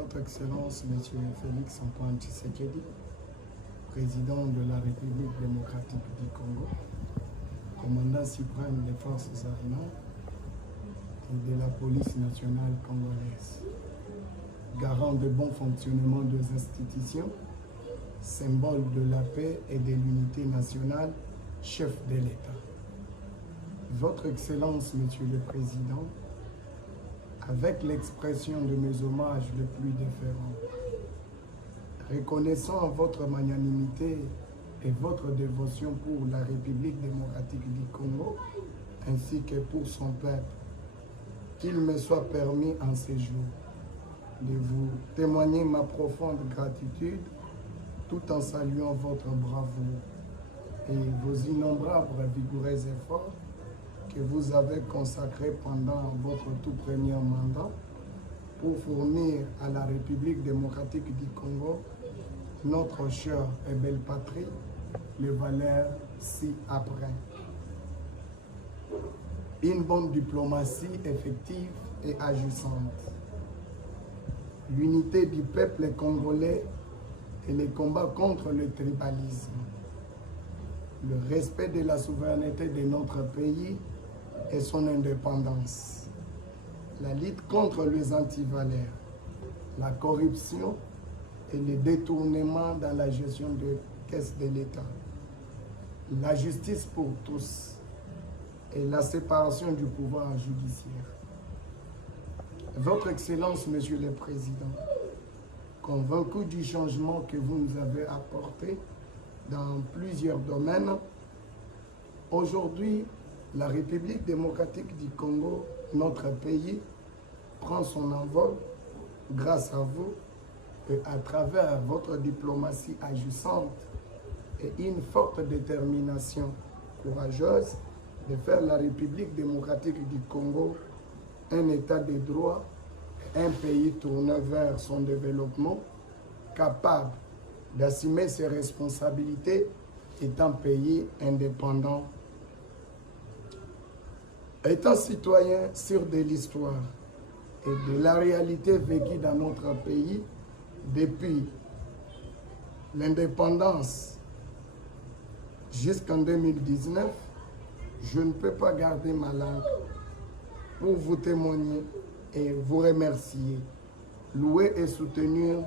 Votre Excellence, Monsieur Félix Antoine Tshisekedi, président de la République démocratique du Congo, commandant suprême des forces armées et de la police nationale congolaise, garant de bon fonctionnement des institutions, symbole de la paix et de l'unité nationale, chef de l'État. Votre Excellence, Monsieur le Président, avec l'expression de mes hommages les plus déférents, reconnaissant votre magnanimité et votre dévotion pour la République démocratique du Congo, ainsi que pour son peuple, qu'il me soit permis en ces jours de vous témoigner ma profonde gratitude, tout en saluant votre bravoure et vos innombrables vigoureux efforts que vous avez consacrés pendant votre tout premier mandat pour fournir à la République démocratique du Congo, notre chère et belle patrie, les valeurs ci-après. Une bonne diplomatie effective et agissante. L'unité du peuple congolais et les combats contre le tribalisme. Le respect de la souveraineté de notre pays et son indépendance. La lutte contre les antivaleurs, la corruption et les détournements dans la gestion de caisse de l'État. La justice pour tous et la séparation du pouvoir judiciaire. Votre Excellence, Monsieur le Président, convaincu du changement que vous nous avez apporté dans plusieurs domaines, aujourd'hui, la République démocratique du Congo, notre pays, prend son envol grâce à vous et à travers votre diplomatie agissante et une forte détermination courageuse de faire la République démocratique du Congo un État de droit, un pays tourné vers son développement, capable d'assumer ses responsabilités étant pays indépendant. Étant citoyen sûr de l'histoire et de la réalité vécue dans notre pays depuis l'indépendance jusqu'en 2019, je ne peux pas garder ma langue pour vous témoigner et vous remercier, louer et soutenir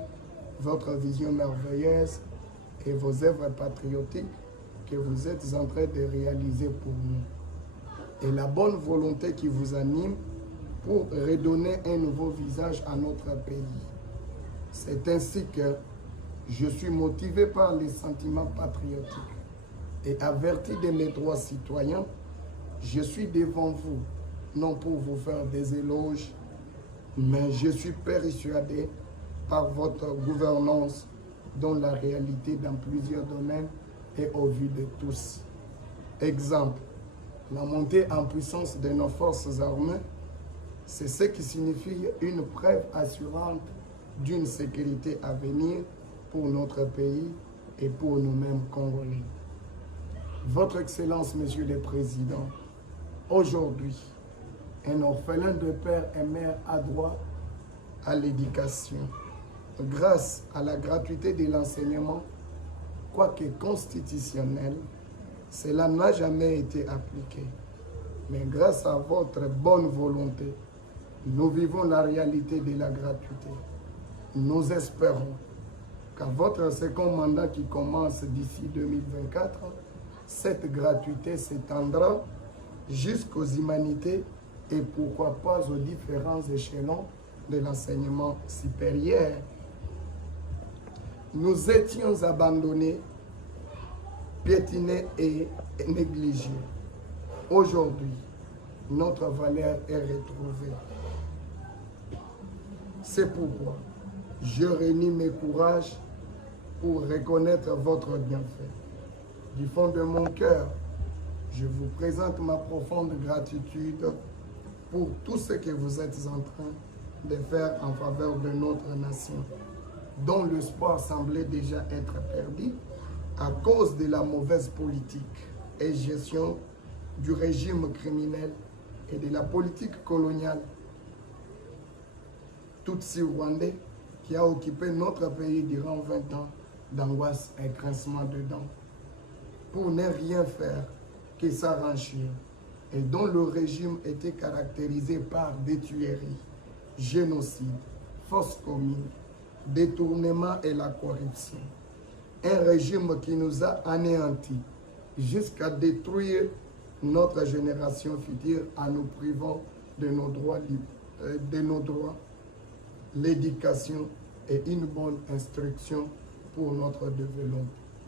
votre vision merveilleuse et vos œuvres patriotiques que vous êtes en train de réaliser pour nous. Et la bonne volonté qui vous anime pour redonner un nouveau visage à notre pays. C'est ainsi que je suis motivé par les sentiments patriotiques et averti de mes droits citoyens. Je suis devant vous, non pour vous faire des éloges, mais je suis persuadé par votre gouvernance dans la réalité dans plusieurs domaines et au vu de tous. Exemple, la montée en puissance de nos forces armées, c'est ce qui signifie une preuve assurante d'une sécurité à venir pour notre pays et pour nous-mêmes Congolais. Votre Excellence, Monsieur le Président, aujourd'hui, un orphelin de père et mère a droit à l'éducation. Grâce à la gratuité de l'enseignement, quoique constitutionnel, cela n'a jamais été appliqué. Mais grâce à votre bonne volonté, nous vivons la réalité de la gratuité. Nous espérons qu'à votre second mandat qui commence d'ici 2024, cette gratuité s'étendra jusqu'aux humanités et pourquoi pas aux différents échelons de l'enseignement supérieur. Nous étions abandonnés, piétinés et négligés. Aujourd'hui, notre valeur est retrouvée. C'est pourquoi je réunis mes courages pour reconnaître votre bienfait. Du fond de mon cœur, je vous présente ma profonde gratitude pour tout ce que vous êtes en train de faire en faveur de notre nation, dont l'espoir semblait déjà être perdu à cause de la mauvaise politique et gestion du régime criminel et de la politique coloniale tutsi-rwandais qui a occupé notre pays durant 20 ans d'angoisse et grincement de dents, pour ne rien faire que s'arranger, et dont le régime était caractérisé par des tueries, génocide, fausses communes, détournement et la corruption. Un régime qui nous a anéantis jusqu'à détruire notre génération future en nous privant de nos droits, l'éducation et une bonne instruction pour notre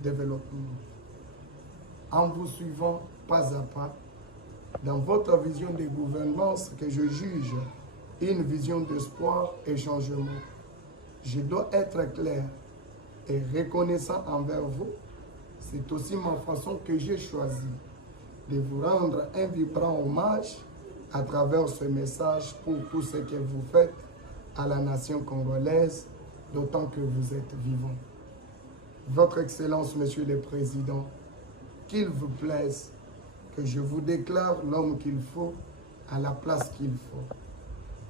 développement. En vous suivant pas à pas dans votre vision de gouvernance que je juge une vision d'espoir et changement, je dois être clair et reconnaissant envers vous. C'est aussi ma façon que j'ai choisi de vous rendre un vibrant hommage à travers ce message pour tout ce que vous faites à la nation congolaise, d'autant que vous êtes vivant. Votre Excellence, Monsieur le Président, qu'il vous plaise que je vous déclare l'homme qu'il faut à la place qu'il faut,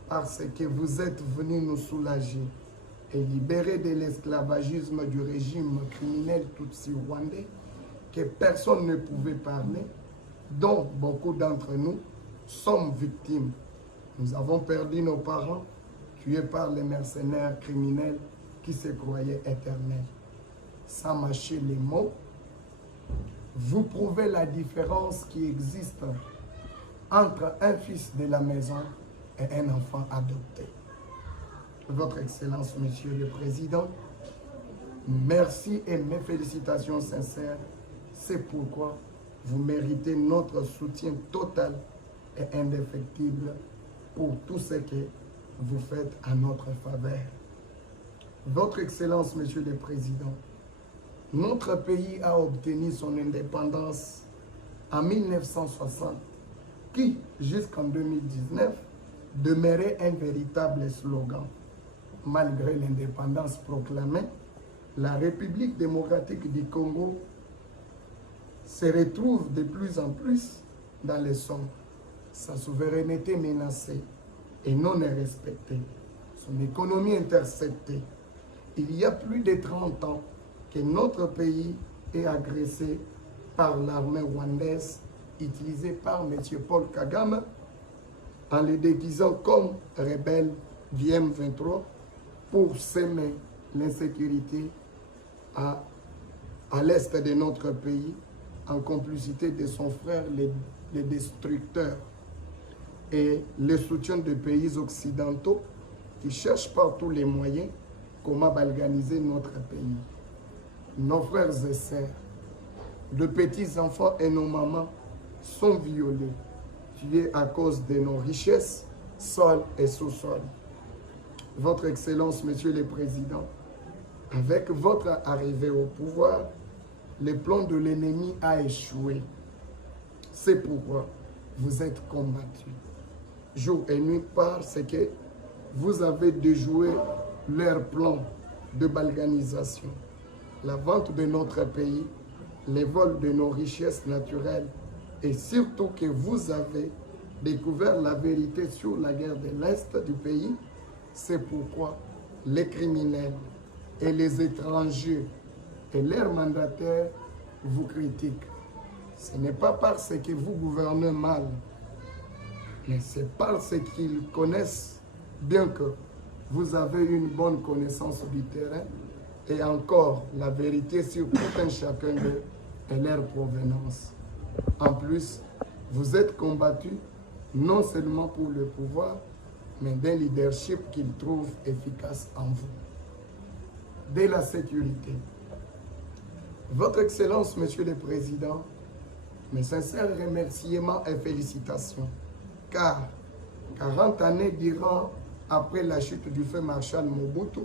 parce que vous êtes venu nous soulager et libérer de l'esclavagisme du régime criminel tutsi-rwandais que personne ne pouvait parler, dont beaucoup d'entre nous sommes victimes. Nous avons perdu nos parents, tués par les mercenaires criminels qui se croyaient éternels. Sans mâcher les mots, vous prouvez la différence qui existe entre un fils de la maison et un enfant adopté. Votre Excellence, Monsieur le Président, merci et mes félicitations sincères. C'est pourquoi vous méritez notre soutien total et indéfectible pour tout ce que vous faites à notre faveur. Votre Excellence, Monsieur le Président, notre pays a obtenu son indépendance en 1960, qui, jusqu'en 2019, demeurait un véritable slogan. Malgré l'indépendance proclamée, la République démocratique du Congo se retrouve de plus en plus dans les sombres. Sa souveraineté menacée et non respectée, son économie interceptée. Il y a plus de 30 ans que notre pays est agressé par l'armée rwandaise utilisée par M. Paul Kagame en le déguisant comme rebelle du M23 pour semer l'insécurité à l'est de notre pays en complicité de son frère, les destructeurs, et le soutien des pays occidentaux qui cherchent par tous les moyens comment balganiser notre pays. Nos frères et sœurs, de petits-enfants et nos mamans sont violés, tués à cause de nos richesses, sol et sous-sol. Votre Excellence, Monsieur le Président, avec votre arrivée au pouvoir, le plan de l'ennemi a échoué. C'est pourquoi vous êtes combattus jour et nuit parce que vous avez déjoué leur plan de balganisation, la vente de notre pays, les vols de nos richesses naturelles et surtout que vous avez découvert la vérité sur la guerre de l'Est du pays. C'est pourquoi les criminels et les étrangers et leurs mandataires vous critiquent. Ce n'est pas parce que vous gouvernez mal, mais c'est parce qu'ils connaissent bien que vous avez une bonne connaissance du terrain et encore la vérité sur tout un chacun d'eux et leur provenance. En plus, vous êtes combattus non seulement pour le pouvoir, mais d'un leadership qu'ils trouvent efficace en vous. De la sécurité. Votre Excellence, Monsieur le Président, mes sincères remerciements et félicitations, car 40 années durant après la chute du feu Marshal Mobutu,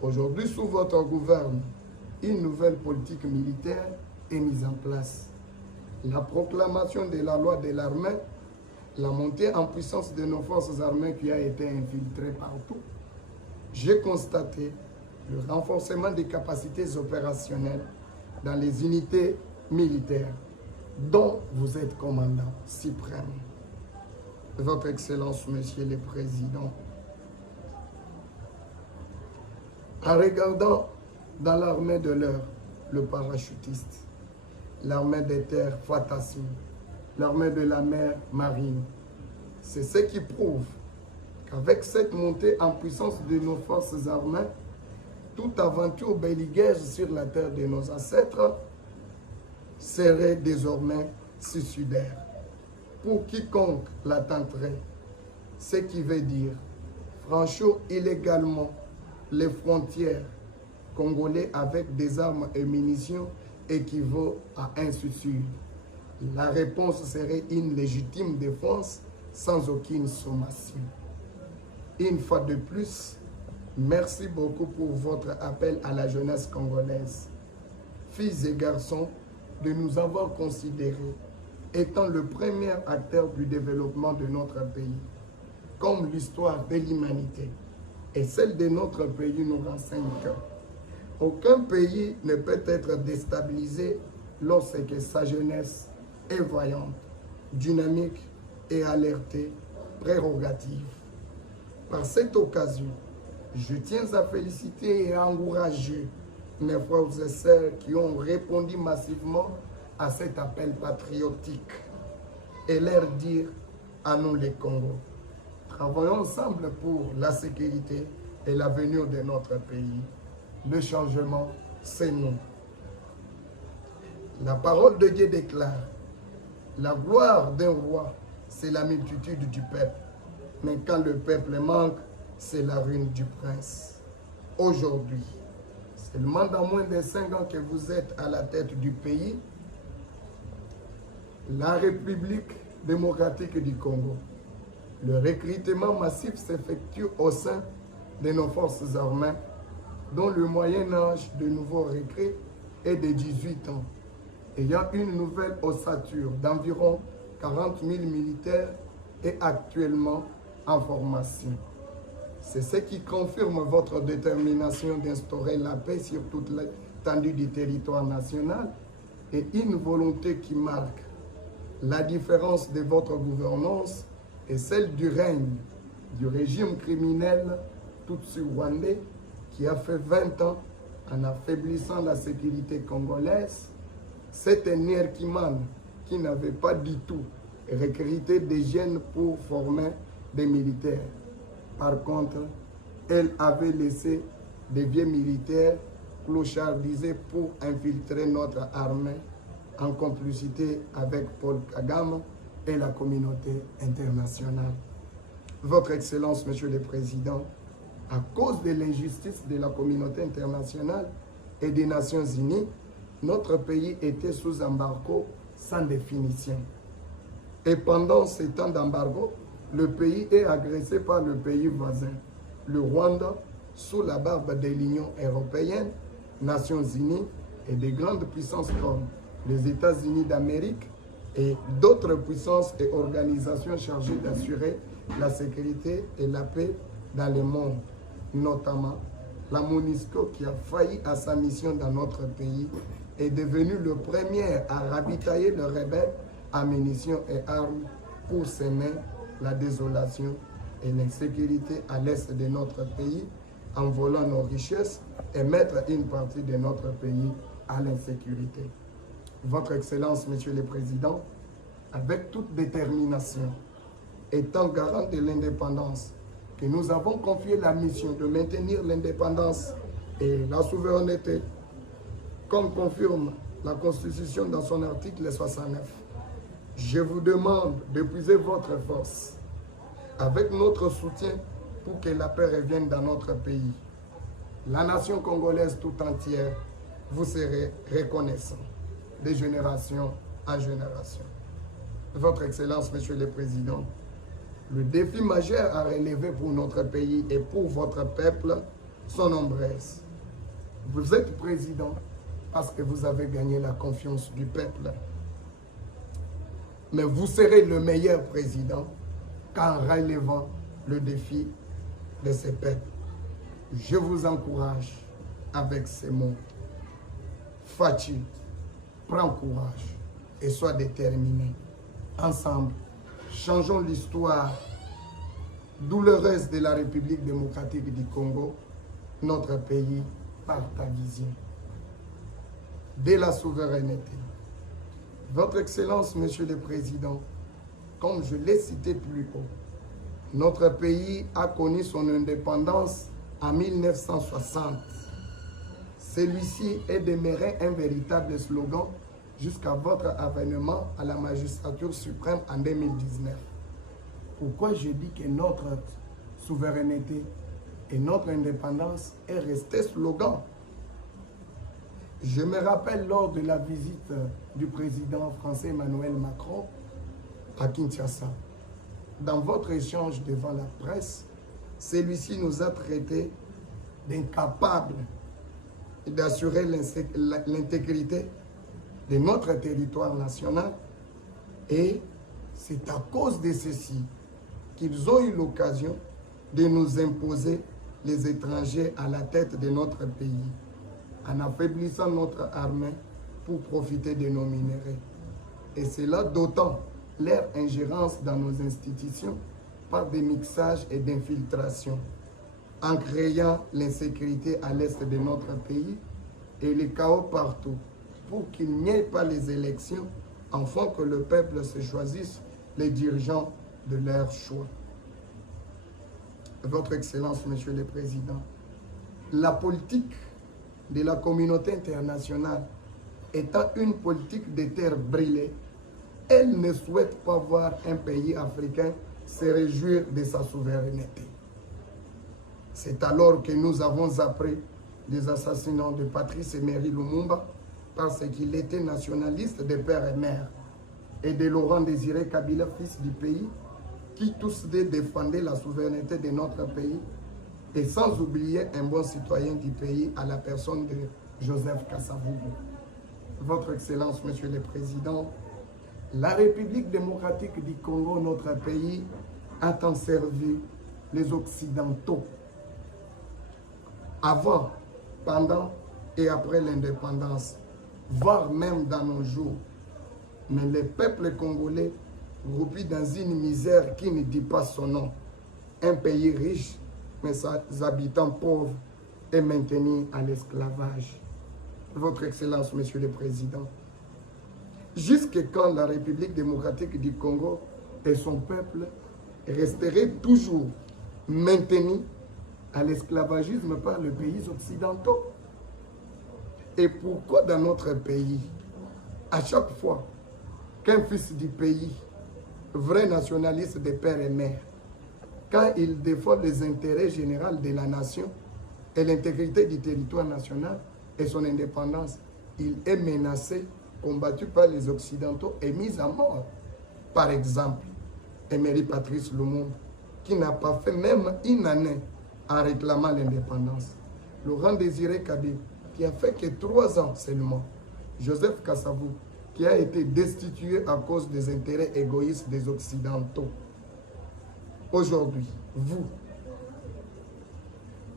aujourd'hui sous votre gouvernement, une nouvelle politique militaire est mise en place. La proclamation de la loi de l'armée, la montée en puissance de nos forces armées qui a été infiltrée partout, j'ai constaté le renforcement des capacités opérationnelles dans les unités militaires dont vous êtes commandant suprême. Votre Excellence, Monsieur le Président, En regardant dans l'armée de l'air, le parachutiste, l'armée des terres, Fatassi, l'armée de la mer, Marine, c'est ce qui prouve qu'avec cette montée en puissance de nos forces armées, toute aventure belliqueuse sur la terre de nos ancêtres serait désormais suicidaire pour quiconque la tenterait. Ce qui veut dire franchir illégalement les frontières congolaises avec des armes et munitions équivaut à un suicide. La réponse serait une légitime défense sans aucune sommation. Une fois de plus, merci beaucoup pour votre appel à la jeunesse congolaise. Filles et garçons, de nous avoir considérés étant le premier acteur du développement de notre pays, comme l'histoire de l'humanité et celle de notre pays nous renseigne qu'aucun pays ne peut être déstabilisé lorsque sa jeunesse est voyante, dynamique et alertée, prérogative. Par cette occasion, je tiens à féliciter et à encourager mes frères et sœurs qui ont répondu massivement à cet appel patriotique et leur dire à nous les Congos, travaillons ensemble pour la sécurité et l'avenir de notre pays. Le changement, c'est nous. La parole de Dieu déclare, la gloire d'un roi, c'est la multitude du peuple. Mais quand le peuple manque, c'est la ruine du prince. Aujourd'hui, seulement dans moins de 5 ans que vous êtes à la tête du pays, la République démocratique du Congo, le recrutement massif s'effectue au sein de nos forces armées, dont le moyen âge de nouveaux recrues est de 18 ans, ayant une nouvelle ossature d'environ 40 000 militaires est actuellement en formation. C'est ce qui confirme votre détermination d'instaurer la paix sur toute l'étendue du territoire national et une volonté qui marque la différence de votre gouvernance et celle du règne du régime criminel tutsi-rwandais qui a fait 20 ans en affaiblissant la sécurité congolaise. C'est un Nerkiman qui n'avait pas du tout recruté des jeunes pour former des militaires. Par contre, elle avait laissé des vieux militaires clochardisés pour infiltrer notre armée en complicité avec Paul Kagame et la communauté internationale. Votre Excellence, Monsieur le Président, à cause de l'injustice de la communauté internationale et des Nations Unies, notre pays était sous embargo sans définition. Et pendant ces temps d'embargo, le pays est agressé par le pays voisin, le Rwanda, sous la barbe de l'Union européenne, Nations Unies et des grandes puissances comme les États-Unis d'Amérique et d'autres puissances et organisations chargées d'assurer la sécurité et la paix dans le monde, notamment la MONUSCO qui a failli à sa mission dans notre pays est devenu le premier à ravitailler les rebelles à munitions et armes pour semer la désolation et l'insécurité à l'est de notre pays en volant nos richesses et mettre une partie de notre pays à l'insécurité. Votre Excellence, Monsieur le Président, avec toute détermination, étant garant de l'indépendance, que nous avons confié la mission de maintenir l'indépendance et la souveraineté, comme confirme la Constitution dans son article 69. Je vous demande d'épuiser votre force avec notre soutien pour que la paix revienne dans notre pays. La nation congolaise tout entière vous serez reconnaissant de génération en génération. Votre Excellence, Monsieur le Président, le défi majeur à relever pour notre pays et pour votre peuple sont nombreuses. Vous êtes président parce que vous avez gagné la confiance du peuple. Mais vous serez le meilleur président qu'en relevant le défi de ce peuple. Je vous encourage avec ces mots. Fachi, prends courage et sois déterminé. Ensemble, changeons l'histoire douloureuse de la République démocratique du Congo notre pays par ta vision de la souveraineté. Votre Excellence, Monsieur le Président, comme je l'ai cité plus haut, notre pays a connu son indépendance en 1960. Celui-ci est demeuré un véritable slogan jusqu'à votre avènement à la magistrature suprême en 2019. Pourquoi je dis que notre souveraineté et notre indépendance est resté slogan? Je me rappelle lors de la visite du président français Emmanuel Macron à Kinshasa. Dans votre échange devant la presse, celui-ci nous a traités d'incapables d'assurer l'intégrité de notre territoire national, et c'est à cause de ceci qu'ils ont eu l'occasion de nous imposer les étrangers à la tête de notre pays, en affaiblissant notre armée pour profiter de nos minéraux. Et c'est là d'autant leur ingérence dans nos institutions par des mixages et d'infiltration, en créant l'insécurité à l'est de notre pays et le chaos partout, pour qu'il n'y ait pas les élections, afin que le peuple se choisisse les dirigeants de leur choix. Votre Excellence, Monsieur le Président, la politique de la communauté internationale étant une politique de terre brûlée, elle ne souhaite pas voir un pays africain se réjouir de sa souveraineté. C'est alors que nous avons appris des assassinats de Patrice Emery Lumumba parce qu'il était nationaliste de père et mère, et de Laurent Désiré Kabila, fils du pays, qui tous deux défendaient la souveraineté de notre pays, et sans oublier un bon citoyen du pays à la personne de Joseph Kasavubu. Votre Excellence, Monsieur le Président, la République démocratique du Congo, notre pays, a tant servi les Occidentaux avant, pendant et après l'indépendance, voire même dans nos jours. Mais le peuple congolais, groupé dans une misère qui ne dit pas son nom, un pays riche, mais ses habitants pauvres, est maintenu à l'esclavage. Votre Excellence, Monsieur le Président, jusqu'à quand la République démocratique du Congo et son peuple resteraient toujours maintenus à l'esclavagisme par les pays occidentaux? Et pourquoi dans notre pays, à chaque fois qu'un fils du pays, vrai nationaliste de père et mère, quand il défend les intérêts généraux de la nation et l'intégrité du territoire national et son indépendance, il est menacé, combattu par les Occidentaux et mis à mort? Par exemple, Emery Patrice Lumumba, qui n'a pas fait même une année en réclamant l'indépendance. Laurent Désiré Kabila, qui a fait que 3 ans seulement. Joseph Kasavubu, qui a été destitué à cause des intérêts égoïstes des Occidentaux. Aujourd'hui, vous,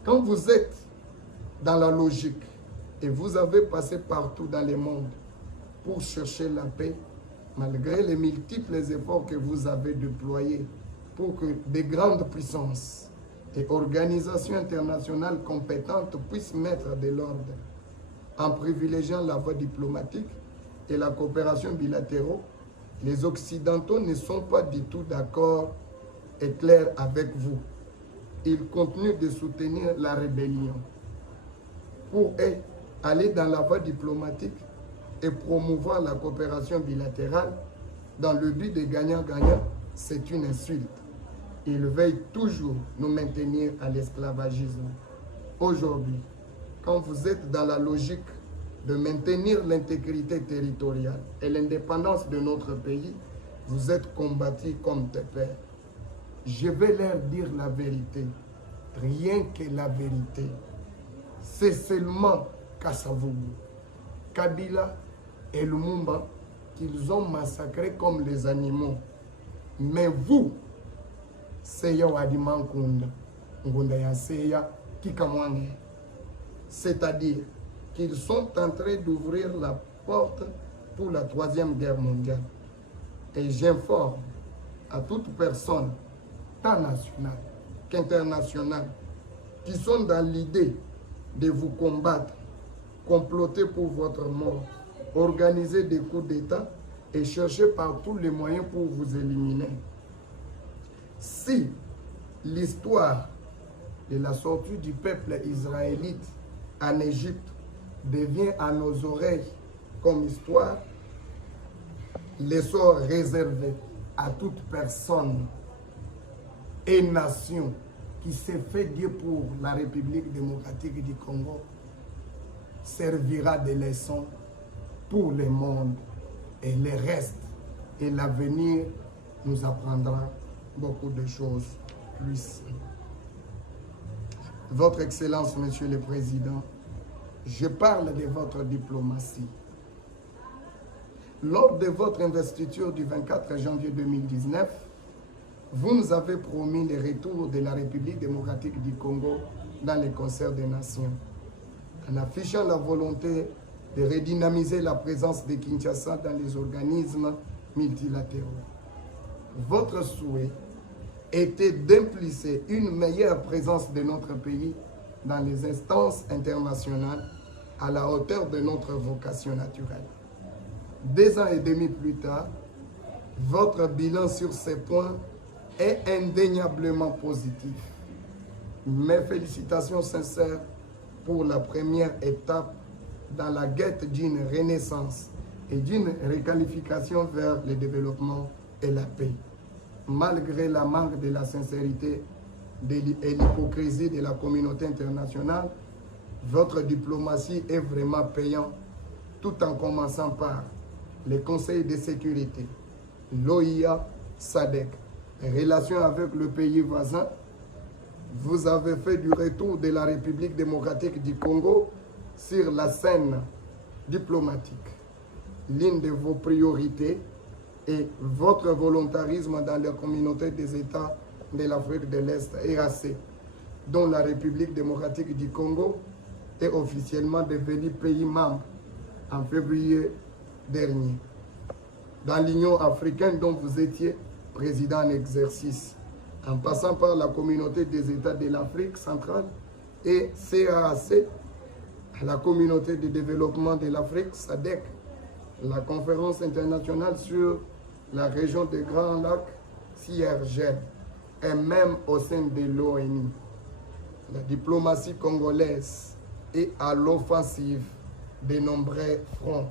quand vous êtes dans la logique et vous avez passé partout dans le monde pour chercher la paix, malgré les multiples efforts que vous avez déployés pour que des grandes puissances et organisations internationales compétentes puissent mettre de l'ordre en privilégiant la voie diplomatique et la coopération bilatérale, les Occidentaux ne sont pas du tout d'accord et clairs avec vous. Ils continuent de soutenir la rébellion. Pour eux, aller dans la voie diplomatique et promouvoir la coopération bilatérale dans le but de gagnant-gagnant, c'est une insulte. Ils veillent toujours nous maintenir à l'esclavagisme. Aujourd'hui, quand vous êtes dans la logique de maintenir l'intégrité territoriale et l'indépendance de notre pays, vous êtes combattus comme des pères. Je vais leur dire la vérité, rien que la vérité. C'est seulement Kasavubu, Kabila et Lumumba qu'ils ont massacrés comme les animaux. Mais vous, Seya Wadiman Kunda, Ngunda ya Seya Kikamwange, c'est-à-dire qu'ils sont en train d'ouvrir la porte pour la 3e guerre mondiale. Et j'informe à toute personne, tant nationale qu'internationale, qui sont dans l'idée de vous combattre, comploter pour votre mort, organiser des coups d'État et chercher par tous les moyens pour vous éliminer. Si l'histoire de la sortie du peuple israélite en Égypte devient à nos oreilles comme histoire, l'essor réservé à toute personne et nation qui s'est fait dire pour la République démocratique du Congo servira de leçon pour le monde et le reste. Et l'avenir nous apprendra beaucoup de choses plus. Votre Excellence, Monsieur le Président, je parle de votre diplomatie. Lors de votre investiture du 24 janvier 2019, vous nous avez promis le retour de la République démocratique du Congo dans les concerts des nations, en affichant la volonté de redynamiser la présence de Kinshasa dans les organismes multilatéraux. Votre souhait était d'impliquer une meilleure présence de notre pays dans les instances internationales à la hauteur de notre vocation naturelle. 2 ans et demi plus tard, votre bilan sur ces points est indéniablement positif. Mes félicitations sincères pour la première étape dans la quête d'une renaissance et d'une requalification vers le développement et la paix. Malgré la manque de la sincérité et l'hypocrisie de la communauté internationale, votre diplomatie est vraiment payante, tout en commençant par les conseils de sécurité, l'OIA, SADC, les relations avec le pays voisin. Vous avez fait du retour de la République démocratique du Congo sur la scène diplomatique. L'une de vos priorités est votre volontarisme dans la communauté des États de l'Afrique de l'Est, EAC, dont la République démocratique du Congo est officiellement devenu pays membre en février dernier. Dans l'Union africaine dont vous étiez président en exercice, en passant par la communauté des États de l'Afrique centrale et CAAC, la communauté de développement de l'Afrique, SADC, la conférence internationale sur la région des Grands Lacs, CIRGL, et même au sein de l'ONU. La diplomatie congolaise est à l'offensive de nombreux fronts.